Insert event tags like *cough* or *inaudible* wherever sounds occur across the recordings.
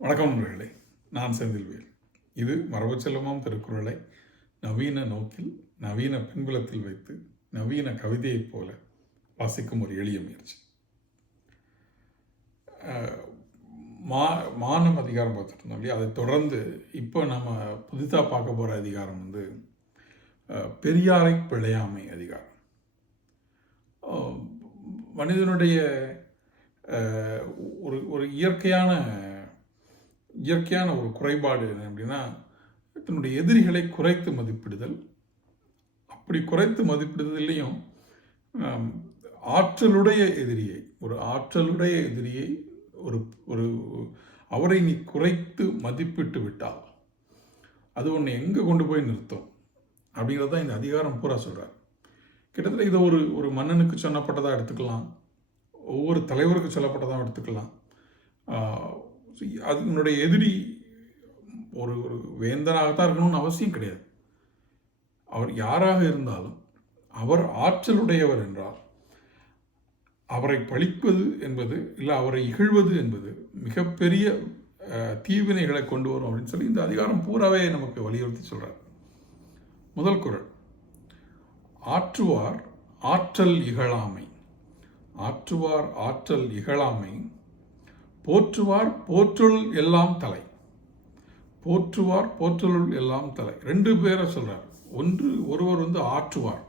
வணக்கம் நண்பர்களே நான் செந்தில்வேல். இது மரபு செல்வமாம் திருக்குறளை நவீன நோக்கில் நவீன பின்புலத்தில் வைத்து நவீன கவிதையைப் போல வாசிக்கும் ஒரு எளிய முயற்சி. மா மானம் அதிகாரம் பார்த்துட்டு இருந்தோம் இல்லையா? அதை தொடர்ந்து இப்போ நம்ம புதுசாக பார்க்க போகிற அதிகாரம் வந்து பெரியாரை பிழையாமை அதிகாரம். மனிதனுடைய ஒரு ஒரு இயற்கையான இயற்கையான ஒரு குறைபாடு என்ன அப்படின்னா தன்னுடைய எதிரிகளை குறைத்து மதிப்பிடுதல். அப்படி குறைத்து மதிப்பிடுதலையும் ஆற்றலுடைய எதிரியை ஒரு ஆற்றலுடைய எதிரியை ஒரு ஒரு அவரை நீ குறைத்து மதிப்பிட்டு விட்டால் அது ஒன்று எங்கே கொண்டு போய் நிறுத்தும்? அப்படிங்கிறது தான் இந்த அதிகாரம் பூரா சொல்கிறார் கிட்டத்தட்ட இதை ஒரு ஒரு மன்னனுக்கு சொன்னப்பட்டதாக எடுத்துக்கலாம். ஒவ்வொரு தலைவருக்கு சொல்லப்பட்டதாக எடுத்துக்கலாம். ஸோ அதனுடைய எதிரி ஒரு ஒரு வேந்தனாகத்தான் இருக்கணும்னு அவசியம் கிடையாது. அவர் யாராக இருந்தாலும் அவர் ஆற்றலுடையவர் என்றால் அவரை பழிப்பது என்பது இல்லை அவரை இகழ்வது என்பது மிகப்பெரிய தீவினைகளை கொண்டு வரும் அப்படின்னு சொல்லி இந்த அதிகாரம் பூராவே நமக்கு வலியுறுத்தி சொல்கிறார் முதல் குரல். ஆற்றுவார் ஆற்றல் இகழாமை. ஆற்றுவார் ஆற்றல் இகழாமை போற்றுவார் போற்றுள் எல்லாம் தலை. போற்றுவார் போற்றுள் எல்லாம் தலை. ரெண்டு பேரை சொல்கிறார் ஒன்று ஒருவர் வந்து ஆற்றுவார்.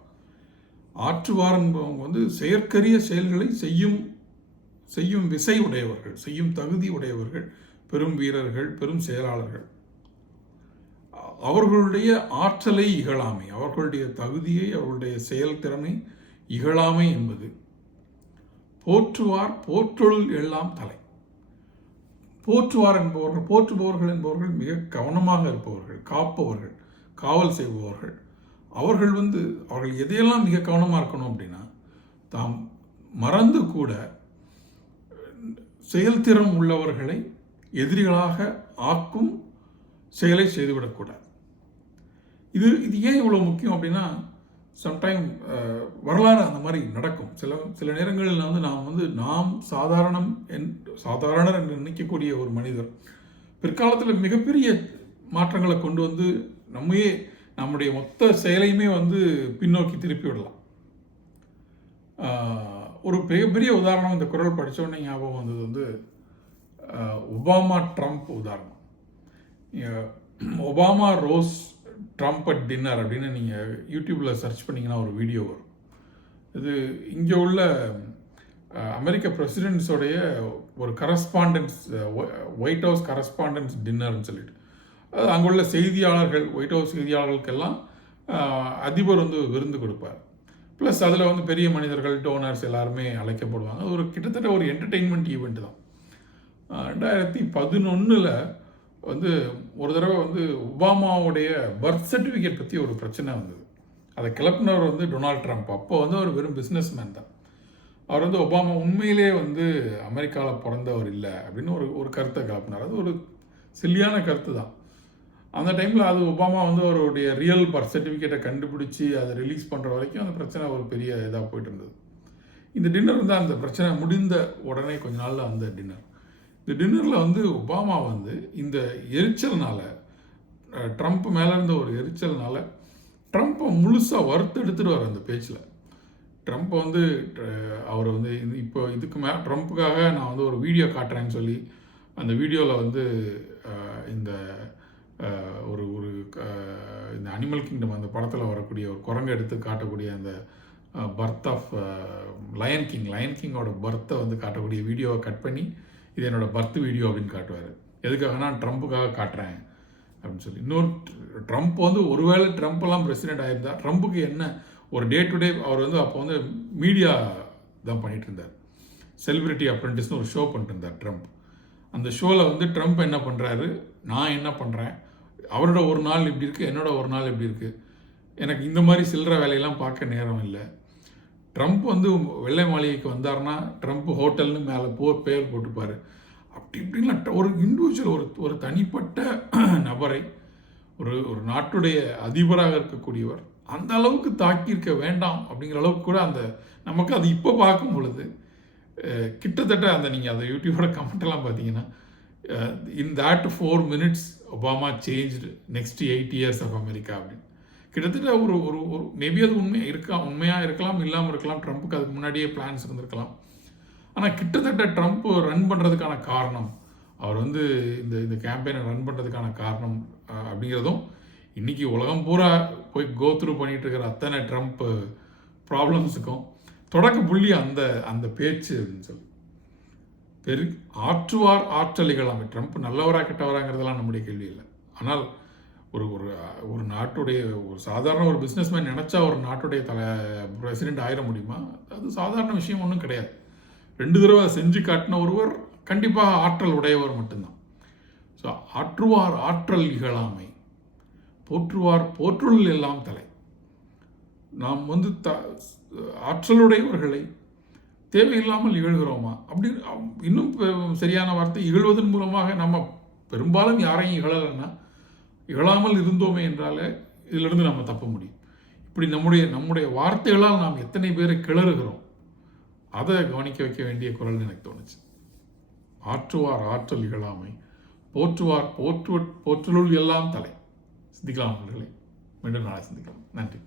ஆற்றுவார் என்பவங்க வந்து செயற்கரிய செயல்களை செய்யும் செய்யும் விசை உடையவர்கள் செய்யும் தகுதி உடையவர்கள் பெரும் வீரர்கள் பெரும் செயலாளர்கள். அவர்களுடைய ஆற்றலை இகழாமை அவர்களுடைய தகுதியை அவர்களுடைய செயல்திறனை இகழாமை என்பது. போற்றுவார் போற்றுள் எல்லாம் தலை. போற்றுவார் என்பவர்கள் போற்றுபவர்கள் என்பவர்கள் மிக கவனமாக இருப்பவர்கள் காப்பவர்கள் காவல் செய்பவர்கள். அவர்கள் வந்து அவர்கள் எதையெல்லாம் மிக கவனமாக இருக்கணும் அப்படின்னா தாம் மறந்து கூட செயல்திறம் உள்ளவர்களை எதிரிகளாக ஆக்கும் செயலை செய்துவிடக்கூடாது. இது இது ஏன் இவ்வளோ முக்கியம் அப்படின்னா சம்டைம் uh, வரலாறு அந்த மாதிரி நடக்கும். சில சில நேரங்களில் வந்து நாம் வந்து நாம் சாதாரணம் என் சாதாரணர் என்று நினைக்கக்கூடிய ஒரு மனிதர். பிற்காலத்தில் மிகப்பெரிய மாற்றங்களை கொண்டு வந்து நம்மையே நம்முடைய மொத்த செயலையுமே வந்து பின்னோக்கி திருப்பி விடலாம். ஒரு மிகப்பெரிய உதாரணம் இந்த குரல் படித்தோடனே ஞாபகம் வந்தது வந்து ஒபாமா ட்ரம்ப் உதாரணம். Obama roast Trump at dinner அப்படின்னு நீங்கள் யூடியூப்பில் சர்ச் பண்ணிங்கன்னா ஒரு வீடியோ வரும். இது இங்கே உள்ள அமெரிக்க பிரசிடென்ட்ஸோடைய ஒரு கரஸ்பாண்டன்ஸ் ஒயிட் ஹவுஸ் கரஸ்பாண்டன்ஸ் டின்னர்னு சொல்லிட்டு. அது அங்கே உள்ள செய்தியாளர்கள் ஒயிட் ஹவுஸ் செய்தியாளர்களுக்கெல்லாம் அதிபர் வந்து விருந்து கொடுப்பார். ப்ளஸ் அதில் வந்து பெரிய மனிதர்கள் டோனர்ஸ் எல்லாருமே அழைக்கப்படுவாங்க. அது ஒரு கிட்டத்தட்ட ஒரு என்டர்டெயின்மெண்ட் ஈவெண்ட் தான். ரெண்டாயிரத்தி பதினொன்றில் வந்து ஒரு தடவை வந்து ஒபாமாவுடைய பர்த் சர்டிஃபிகேட் பற்றி ஒரு பிரச்சனை வந்தது. அதை கிளப்பினவர் வந்து டொனால்ட் ட்ரம்ப். அப்போ வந்து அவர் வெறும் பிஸ்னஸ் மேன் தான். அவர் வந்து ஒபாமா உண்மையிலே வந்து அமெரிக்காவில் பிறந்தவர் இல்லை அப்படின்னு ஒரு ஒரு கருத்தை கிளப்பினார். அது ஒரு சில்லியான கருத்து தான். அந்த டைமில் அது ஒபாமா வந்து அவருடைய ரியல் பர்த் சர்டிஃபிகேட்டை கண்டுபிடிச்சி அதை ரிலீஸ் பண்ணுற வரைக்கும் அந்த பிரச்சனை ஒரு பெரிய இதாக போயிட்டு இருந்தது. இந்த டின்னர் வந்து அந்த பிரச்சனை முடிந்த உடனே கொஞ்ச நாளில் அந்த டின்னர் இந்த டின்னரில் வந்து ஒபாமா வந்து இந்த எரிச்சல்னால் ட்ரம்ப் மேலே இருந்த ஒரு எரிச்சல்னால் ட்ரம்ப்பை முழுசாக வறுத்து எடுத்துடுவார் அந்த பேச்சில். ட்ரம்ப் வந்து அவர் வந்து இது- இப்போ இதுக்கு மே ட்ரம்ப்புக்காக நான் வந்து ஒரு வீடியோ காட்டுறேன்னு சொல்லி அந்த வீடியோவில் வந்து இந்த ஒரு ஒரு இந்த அனிமல் கிங்டம் அந்த படத்தில் வரக்கூடிய ஒரு குரங்கு எடுத்து காட்டக்கூடிய அந்த birth of lion king lion கிங்கோட பர்த்தை வந்து காட்டக்கூடிய வீடியோவை கட் பண்ணி இது என்னோடய பர்த் வீடியோ அப்படின்னு காட்டுவார். எதுக்காக நான் ட்ரம்ப்புக்காக காட்டுறேன் அப்படின்னு சொல்லி. இன்னொரு ட்ரம்ப் வந்து ஒருவேளை ட்ரம்ப்லாம் பிரசிடென்ட் ஆகியிருந்தா ட்ரம்ப்புக்கு என்ன ஒரு டே டு டே அவர் வந்து அப்போ வந்து மீடியா தான் பண்ணிகிட்டு இருந்தார். செலிபிரிட்டி அப்ரெண்டிஸ்னு ஒரு ஷோ பண்ணிட்டு இருந்தார் ட்ரம்ப். அந்த ஷோவில் வந்து ட்ரம்ப் என்ன பண்ணுறாரு நான் என்ன பண்ணுறேன் அவரோட ஒரு நாள் இப்படி இருக்குது என்னோட ஒரு நாள் இப்படி இருக்குது எனக்கு இந்த மாதிரி சில்லற வேலையெல்லாம் பார்க்க நேரம் இல்லை. ட்ரம்ப் வந்து வெள்ளை மாளிகைக்கு வந்தாருன்னா ட்ரம்ப் ஹோட்டல்னு மேலே போ பேர் போட்டுப்பார். அப்படி இப்படின்லாம் ஒரு இண்டிவிஜுவல் ஒரு ஒரு தனிப்பட்ட *clears throat* நபரை ஒரு ஒரு நாட்டுடைய அதிபராக இருக்கக்கூடியவர் அந்த அளவுக்கு தாக்கியிருக்க வேண்டாம் அப்படிங்கிற அளவுக்கு கூட அந்த நமக்கு அது இப்போ பார்க்கும் பொழுது கிட்டத்தட்ட அந்த நீங்கள் அந்த யூடியூபோட கமெண்ட்டெல்லாம் பார்த்தீங்கன்னா in that four minutes Obama changed next eight years of America அப்படின்னு. கிட்டத்தட்ட ஒரு ஒரு ஒரு மேபி அது உண்மை இருக்கா உண்மையாக இருக்கலாம் இல்லாமல் இருக்கலாம் ட்ரம்ப்புக்கு அதுக்கு முன்னாடியே பிளான்ஸ் இருந்திருக்கலாம். ஆனால் கிட்டத்தட்ட ட்ரம்ப் ரன் பண்ணுறதுக்கான காரணம் அவர் வந்து இந்த இந்த கேம்பெயினை ரன் பண்ணுறதுக்கான காரணம் அப்படிங்கிறதும் இன்றைக்கி உலகம் பூரா போய் கோத்ரூ பண்ணிகிட்டு இருக்கிற அத்தனை ட்ரம்ப் ப்ராப்ளம்ஸுக்கும் தொடக்க புள்ளி அந்த அந்த பேச்சு அப்படின்னு சொல்லி. பெரு ஆற்றுவார் ஆற்றலிகளாம் இகழாமை ட்ரம்ப் நல்லவரா கெட்டவராங்கிறதெல்லாம் நம்முடைய கேள்வி இல்லை. ஆனால் ஒரு ஒரு ஒரு நாட்டுடைய ஒரு சாதாரண ஒரு பிஸ்னஸ்மேன் நினச்சா ஒரு நாட்டுடைய தலை பிரசிடெண்ட் ஆயிட முடியுமா? அது சாதாரண விஷயம் ஒன்றும் கிடையாது. ரெண்டு தடவை செஞ்சு காட்டின ஒருவர் கண்டிப்பாக ஆற்றல் உடையவர் மட்டும்தான். ஸோ ஆற்றுவார் ஆற்றல் இகழாமை. போற்றுவார் போற்றுள் எல்லாம் தலை. நாம் வந்து த ஆற்றலுடையவர்களை தேவையில்லாமல் இகழ்கிறோமா? அப்படி இன்னும் சரியான வார்த்தை இகழ்வதன் மூலமாக நம்ம பெரும்பாலும் யாரையும் இகழலைன்னா இகழாமல் இருந்தோமே என்றாலே இதிலிருந்து நம்ம தப்ப முடியும். இப்படி நம்முடைய நம்முடைய வார்த்தைகளால் நாம் எத்தனை பேரை கிளறுகிறோம் அதை கவனிக்க வைக்க வேண்டிய குரல் எனக்கு தோணுச்சு. ஆற்றுவார் ஆற்றல் இகழாமை போற்றுவார் போற்று போற்றலுள் எல்லாம் தலை. சிந்திக்கலாம் அவர்களே மீண்டும் நாளை சிந்திக்கலாம். நன்றி.